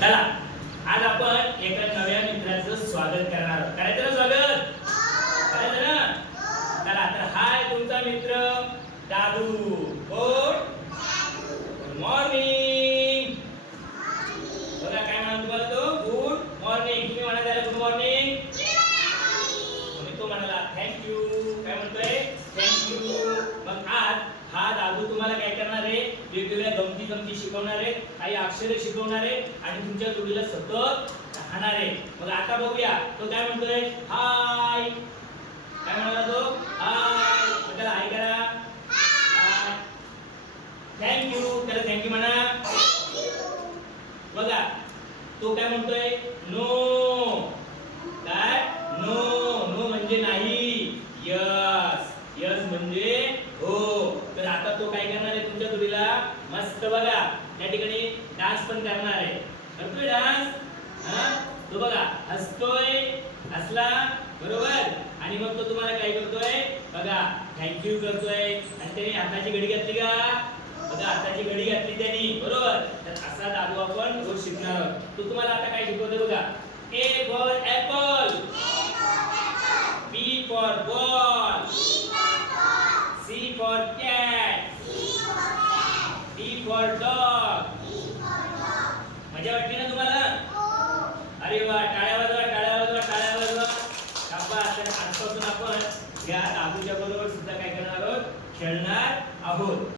चला आज आपण एका नव्या मित्राचं स्वागत करणार आहोत. करायचं ना स्वागत? करायचं ना? चला तर हाय तुमचा मित्र दादू. कोण? Good morning. बघा काय म्हणतो तुम्हाला तो? Good morning. तुम्ही म्हणा त्याला गुड मॉर्निंग. आणि तो म्हणाला थँक्यू. काय म्हणतोय? थँक्यू. मग आज हा दादू तुम्हाला काय करणार आहे? वेगवेगळ्या गमती शिकवणार आहे, काही अक्षरे शिकवणार आहे आणि तुमच्या जोडीला सतत राहणार आहे. मग आता बघूया तो काय म्हणतोय. हाय. काय म्हणाला तो? हाय. मग त्याला हाय करा. हाय. थँक्यू. त्याला थँक्यू म्हणा. बघा तो काय म्हणतोय? नो. काय? नो. नो म्हणजे नाही. यस. यस म्हणजे हो. तर आता तो काय करणार आहे तुमच्या जोडीला? मस्त बघा या ठिकाणी डान्स पण करणार आहे. करतोय डान्स. तो बघा हसतोय, हसला बरोबर. आणि मग तो तुम्हाला काय करतोय बघा, थँक्यू करतोय. आणि त्याने हाताची घडी घातली का? बघा हाताची घडी घातली त्याने बरोबर. तर असा दादू आपण रोज शिकणार आहोत. तो तुम्हाला आता काय शिकवतोय बघा. A for apple, B for ball, C for cat, D for dog. मजा वाटली ना तुम्हाला? अरे वा, टाळ्या वाजवा, टाळ्या वाजवा, टाळ्या वाजवा. शाबास. आजपासून आपण या दादूच्या बरोबर सुद्धा काय करणार आहोत? खेळणार आहोत.